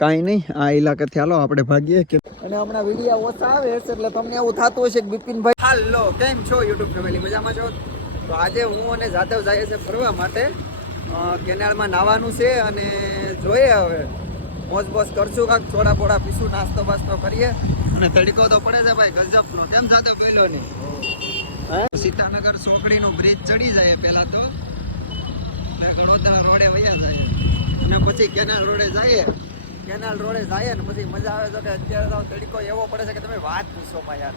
કાંઈ નહીં આ ઇલાકાથી હાલો આપણે ભાગીએ કે અને હમણાં વિડીયા ઓછા આવે છે એટલે તમને એવું થતું હશે કે બિપિનભાઈ હાલો કેમ છો યુટ્યુબ ફેમિલી મજામાં છો? તો આજે હું અને જાદવ જઈએ છે ફરવા માટે. કેનાલમાં નાવાનું છે અને જોઈએ હવે. મોજ બોસ કરશું કાંક થોડા પોડા પીશું નાસ્તો બાસ્તો કરીએ. અને તડકો તો પડે છે ભાઈ ગજબનો. કેમ જાદવ પહેલો નહીં? હે? સીતાનગર ચોકડીનો બ્રિજ ચડી જાય પહેલા તો. એટલે વડોદરા રોડે વયા જાય. અને પછી કેનાલ રોડે જઈએ. કેનાલ રોડે જાય ને પછી મજા આવે છે. કે અત્યારે તો તડકો એવો પડે છે કે તમે વાત પૂછો માં યાર.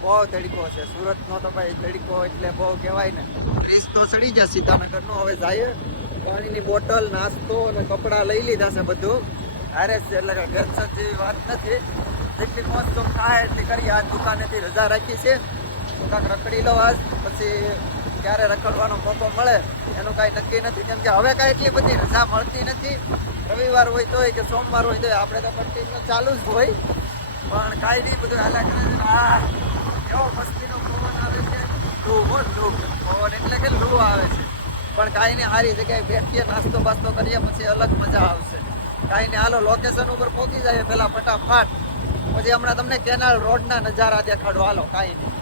બહુ તડકો છે. સુરતનો તો ભાઈ તડકો એટલે બહુ કહેવાય ને. ફ્રીજ તો ચડી જાય સીતાનગરનો. હવે જાય પાણીની બોટલ, નાસ્તો અને કપડાં લઈ લીધા છે બધું. હારે છે એટલે કે ટેન્શન જેવી વાત નથી. જેટલી મોજ તો થાય એટલી કરી આ દુકાનેથી રજા રાખી છે. દુકાન રખડી લો આજ. પછી ક્યારે રખડવાનો મોકો મળે, એનું કાંઈ નક્કી નથી. કેમ કે હવે કાંઈ એટલી બધી રજા મળતી નથી. રવિવાર હોય તોય કે સોમવાર હોય તોય આપણે તો કન્ટિન્યુ ચાલુ જ હોય. પણ કાંઈ નહીં, બધું હાલા કરે આ એવો મસ્તીનો પવન આવે છે. લૂ હો લૂ પવન એટલે કે લૂ આવે છે. પણ કાંઈ નહીં સારી જગ્યાએ બેઠીએ, નાસ્તો બાસ્તો કરીએ, પછી અલગ મજા આવશે. કાંઈ નહીં, હાલો લોકેશન ઉપર પહોંચી જાય પહેલાં ફટાફટ. પછી હમણાં તમને કેનાલ રોડના નજારા દેખાડો. હાલો, કાંઈ નહીં.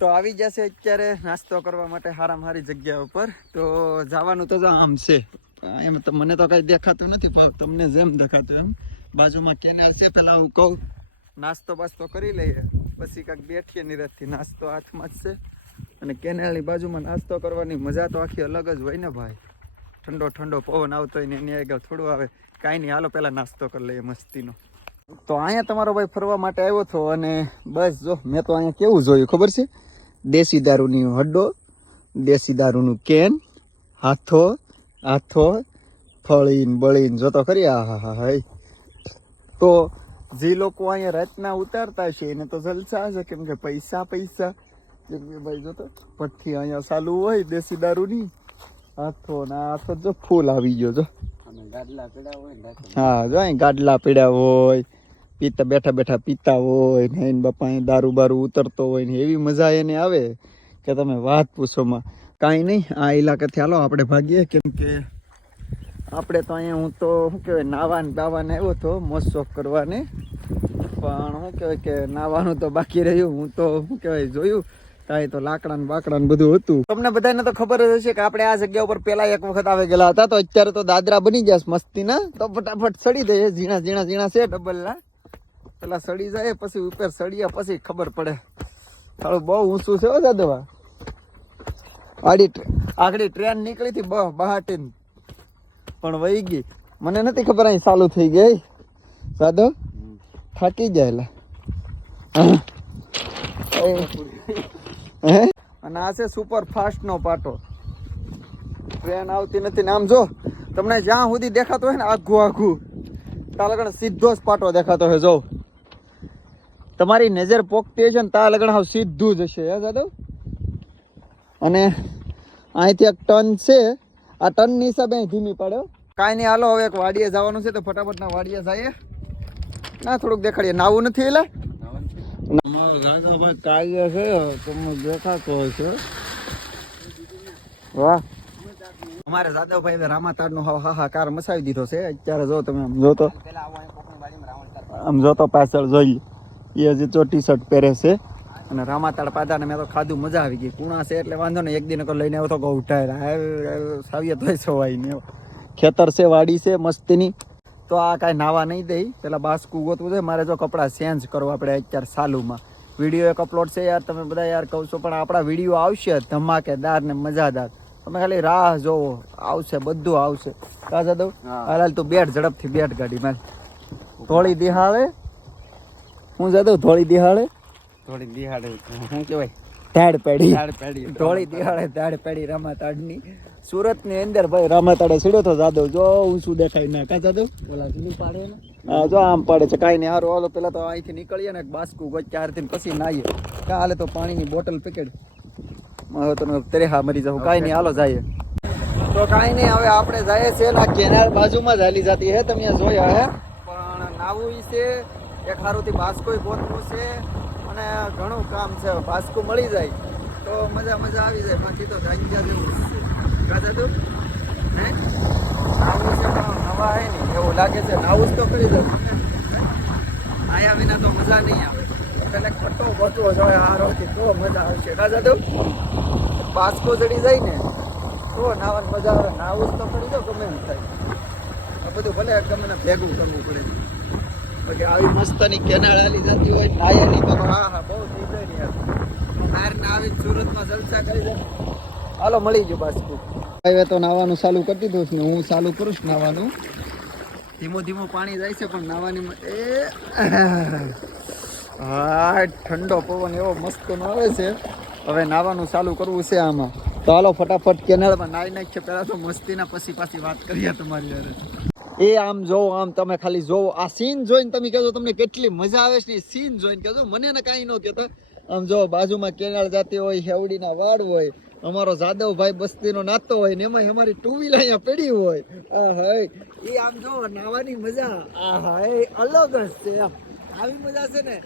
તો આવી જશે અત્યારે નાસ્તો કરવા માટે હારામાં હારી જગ્યા ઉપર. તો જવાનું તો આમ છે. એમ તો મને તો કઈ દેખાતું નથી, પણ તમને જેમ દેખાતું એમ. બાજુમાં કેનાલ છે, પેલા હું કહું, નાસ્તો બાસ્તો કરી લઈએ. પછી કાંઈક બેઠીએ નિરતથી નાસ્તો હાથમાં જ છે. અને કેનાલની બાજુમાં નાસ્તો કરવાની મજા તો આખી અલગ જ હોય ને ભાઈ. ઠંડો ઠંડો પવન આવતો હોય ને એની આગળ થોડું આવે. કાંઈ નહીં, હાલો પહેલાં નાસ્તો કરી લઈએ મસ્તીનો. તો અહીંયા તમારો ભાઈ ફરવા માટે આવ્યો હતો અને બસ જો, મેં તો અહીંયા કેવું જોયું, ખબર છે? દેશી દારૂની હડ્ડો, દેશી દારૂનું કેન, હાથો હાથો ફળીન બળીન જોતો ખરી આ હા હા તો જે લોકો અહીંયા રાતના ઉતારતા છે એને તો જલસા છે કેમ કે પૈસા પૈસા. કેમ કે ભાઈ જોતો પઠ્ઠી અહીંયા ચાલુ હોય દેશી દારૂની. હાથો ના હાથો જો ફૂલ આવી ગયો જો. હા જો અહીં ગાડલા પીડ્યા હોય પીતા બેઠા બેઠા પીતા હોય ને એને બાપા દારૂ બારૂ ઉતરતો હોય ને એવી મજા એને આવે કે તમે વાત પૂછોમાં કાંઈ નહીં, આ ઇલાકાથી હાલો આપણે ભાગીએ. કેમ કે આપણે તો અહીંયા હું તો શું કહેવાય નાવાને બાવાને આવ્યો હતો મોજ શોખ કરવાને. પણ શું કહેવાય કે નાવાનું તો બાકી રહ્યું, હું તો શું કહેવાય, જોયું. કાંઈ તો લાકડા ને બાકડા ને બધું હતું. તમને બધાને તો ખબર જ હશે કે આપણે આ જગ્યા ઉપર પેલા એક વખત આવી ગયેલા હતા, તો અત્યારે તો દાદરા બની જશે મસ્તીના તો ફટાફટ સડી દઈએ, ઝીણા ઝીણા ઝીણા છે ડબલના પેલા સડી જાય, પછી ઉપર સળિયા પછી ખબર પડે. થોડું બહુ ઊંચું છે હો દાદવા આડી આગળ ટ્રેન નીકળી હતી બહ બહાટી પણ વહી ગઈ. મને નથી ખબર અહીં ચાલુ થઈ ગઈ. સાદો થાકી જાય લા. હે? અને આ છે સુપર ફાસ્ટ નો પાટો. ટ્રેન આવતી નથી ને આમ જો, તમને જ્યાં સુધી દેખાતો હોય ને આઘું આઘું. ત્યાં લગણ સીધો જ પાટો દેખાતો હોય, જો. તમારી નજર પોકતી હશે ને ત્યાં લગણ હાવ સીધું જ હશે, હે જાદવ અને અહીંથી એક ટન છે. આ ટનની હિસાબે અહીં ધીમી પાડ્યો કાંઈ નહીં હાલો હવે એક વાડીએ જવાનું છે તો ફટાફટ ના વાડીએ જઈએ. ના થોડુંક દેખાડીએ. નાવું નથી એટલે કાવ્ય છે તમને દેખાતો હશે વાહ. અમારે જાદવભાઈ રામાતાડ નો હાહાકાર મચાવી દીધો છે. અત્યારે જો તમે આમ જોતો આમ જોતો પાછળ જોઈ એ હજી તો ટી શર્ટ પહેરે છે. અને રામાતાડ પાદાને મેં તો ખાધું મજા આવી ગઈ. કુણા છે એટલે વાંધો નહીં એક દિન લઈને આવ્યો તો કહું ઉઠાય સાવીએ તોય સવાય નહીં ખેતર છે વાડી છે મસ્તીની. તો આ કાંઈ નાવા નહીં દઈ. પેલા બાસકું ગોતવું છે મારે જો કપડાં ચેન્જ કરો આપણે અત્યારે સાલુમાં. વીડિયો એક અપલોડ છે યાર તમે બધા યાર કહો છો પણ આપણા વીડિયો આવશે ધમાકેદાર ને મજાદાર. તમે ખાલી રાહ જોવો આવશે બધું આવશે. કા જાદવ? હાલ તું બેઠ ઝડપથી બેઠ ગાડી મારી ધોળી દિહાળે. હું જાદવ ધોળી દિહાળે. થોડી દિહાડે શું કહેવાય ધેડ પેડી. ધોળી પેડી. થોડી દિહાળે ધેડ પેડી રામાતાડની. સુરતની અંદર ભાઈ રમાતાડે સીડ્યો તો જાદવ જો હું શું દેખાય ના. કા જાદવ ઓલા જૂની પાડે ને? જો આમ પાડે છે. કાંઈ નહીં. હારું હાલો પેલા તો અહીંથી નીકળીએ ને બાસ્કું ચારથી પછી નાહીએ. કા હાલે તો પાણીની બોટલ પેકેટ હવે તો તરેહા મરી જાવ કાંઈ નહીં હાલો જઈએ. તો કાંઈ નહીં હવે આપણે જઈએ છે ને કેનાર બાજુમાં જ હાલી જતી હે. તમે જોયા હે. પણ નાવું છે. એક હારુંથી બાસ્કોય ગોતવું છે. અને ઘણું કામ છે બાસ્કું મળી જાય. તો મજા મજા આવી જાય. બાકી તો ધાંગ્યા જેવું કાચા તું હે? નાવું છે પણ હવા હે ને, એવું લાગે છે. નાવું જ તો કરી દો આયા વિના તો મજા નહીં આવે. એટલે ખટ્ટો બચવો જોઈએ આ રોટી તો મજા આવશે. કાચા તું બાસ્કો ચડી જાય ને, તો નાવાની મજા આવે. નાવું જ તો કરી દો, ગમે એમ થાય. આ બધું ભલે, ગમે ભેગું કરવું પડે. પછી આવી મસ્તની કેનાળ આલી જતી હોય નાયાની તો હા હા, બહુ થઈ જાય બહાર ના આવી સુરતમાં જલસા કરી જાય હાલો, મળી જો બાસ્કુ હવે તો નાવાનું ચાલુ કરી દીધું ને હું ચાલુ કરું છું નાવાનું. ધીમું ધીમું પાણી જાય છે, પણ નાવાની એ, હા, ઠંડો પવન એવો મસ્ત આવે છે. હવે નાવાનું ચાલુ કરવું છે આમાં. તો હાલો, ફટાફટ કેનાળમાં નાઈ નાખીએ. પહેલાં તો મસ્તીના પછી પાછી વાત કરીએ તમારી યારે એ આમ જોવો આમ તમે ખાલી જોવો આ સીન જોઈને તમે કહેજો, તમને કેટલી મજા આવે છે સીન જોઈને કહેજો. મને ને કાંઈ ન કહેતા. આમ જો, બાજુમાં કેનાળ જાતી હોય, હેવડીના વાડ હોય, અમારો જાદવભાઈ બસ્તીનો નાતો હોય ને એમાં અમારી ટુ વ્હીલર અહીંયા પડી હોય. આ હાય. એ આમ જો, નાવાની મજા. આ હાય, અલગ જ છે આમ આવી મજા છે ને?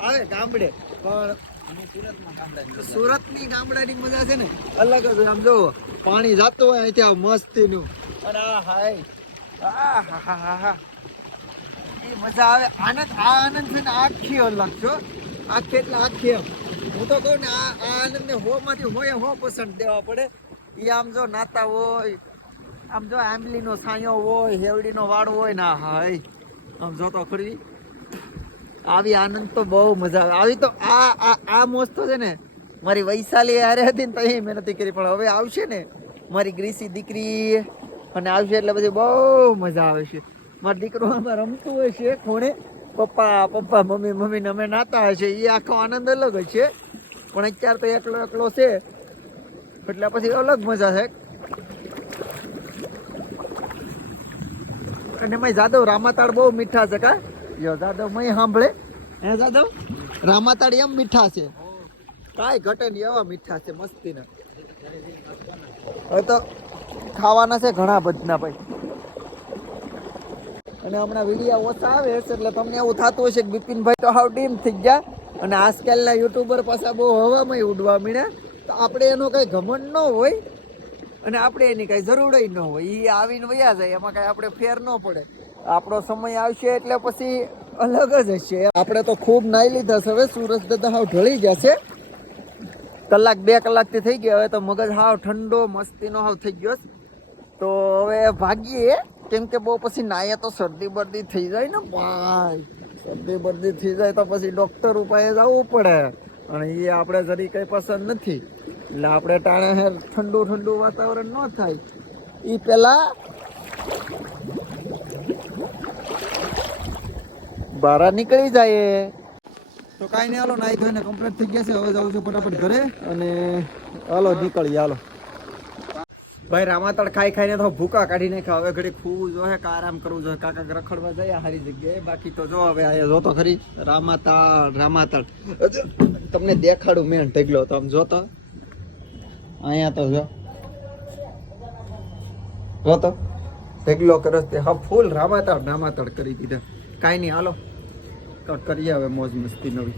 આવે ગામડે. પણ સુરતની ગામડાની મજા છે ને? અલગ જ આમ જો, પાણી જાતું હોય અહીંથી મસ્તીનું. અને આ હાય એ મજા આવે. આનંદ, આ આનંદ છે ને આખી અલગ છો આખી એટલે આખી હું તો કહું ને, આ આનંદ ને હો માંથી હોય, હો પસંદ દેવા પડે. એ આમ જો નાતા હોય, આમ જો આંબલીનો સાયો હોય, હેવડીનો વાડ હોય ના હાય આમ જો તો ખરી. આવી આનંદ તો બહુ મજા આવે. આવી તો આ આ આ મોજ તો છે ને, મારી વૈશાલી હારે હતી ને તો એ મેં કરી, પણ હવે આવશે ને. મારી ગ્રીસી દીકરી અને આવશે એટલે પછી બહુ મજા આવે છે. મારો દીકરો આમાં રમતું હોય છે ખૂણે. પપ્પા પપ્પા, મમ્મી, મમ્મીને અમે નાતા હશે એ આખો આનંદ અલગ જ છે. પણ અત્યારે તો એકલો એકલો છે. એટલે પછી અલગ મજા છે. અને એમાં જાદવ રામાતાળ બહુ મીઠા છે કા? યો જાદવ, મય સાંભળે. હે જાદવ? રામાતાળ એમ મીઠા છે. કાંઈ ઘટે એવા મીઠા છે, મસ્તીના. હવે તો ખાવાના છે ઘણા બધા ભાઈ. અને હમણાં વિડીયા ઓછા આવે છે, એટલે તમને એવું થતું હશે કે બિપિનભાઈ તો હાવ ડીમ થઈ ગયા. અને આજકાલના યુટ્યુબર પાછા બહુ હવામાં ઉડવા મળ્યા તો આપણે એનો કંઈ ઘમંડ ન હોય, અને આપણે એની કાંઈ જરૂર ન હોય. એ આવીને વયા જાય, એમાં કાંઈ આપણે ફેર ન પડે. આપણો સમય આવશે એટલે પછી અલગ જ હશે. આપણે તો ખૂબ નાઈ લીધા છે હવે, સુરજ દાદા હાવ ઢળી જશે કલાક બે કલાકથી થઈ ગયા, હવે તો મગજ હાવ ઠંડો, મસ્તીનો હાવ થઈ ગયો છે. તો હવે ભાગીએ. કેમ કે બહુ પછી નાઈએ તો શરદી બરદી થઈ જાય ને ભાઈ. શરદી બરદી થઈ જાય તો પછી ડોક્ટર ઉપાય જવું પડે. અને એ આપણે જરી કંઈ પસંદ નથી. એટલે આપણે ટાણે હેર ઠંડુ ઠંડુ વાતાવરણ ન થાય. એ પહેલાં બહાર નીકળી જાય. તો કાંઈ નહીં હાલો નાઈ ધોઈને કમ્પ્લીટ થઈ ગયા છે. હવે જાઉં છું ફટાફટ ઘરે. અને હાલો નીકળીએ હાલો. ભાઈ, રામાતળ ખાઈ ખાઈને તો ભૂકા કાઢી નાખ્યા હવે ઘડી ખૂવું જોઈએ કે આરામ કરવું જોઈએ કાકા રખડવા જાય સારી જગ્યાએ. બાકી તો જો, હવે અહીંયા જોતો ખરી. રામાતાળ, રામાતળ. તમને દેખાડું મેન ઢગલો તો આમ જોતો. અહીંયા તો જો. જોતો. ઢગલો કરો તે. હા, ફૂલ રામાતળ રામાતળ કરી દીધા. કાંઈ નહીં, હાલો. કરીએ હવે મોજ મસ્તી નવી.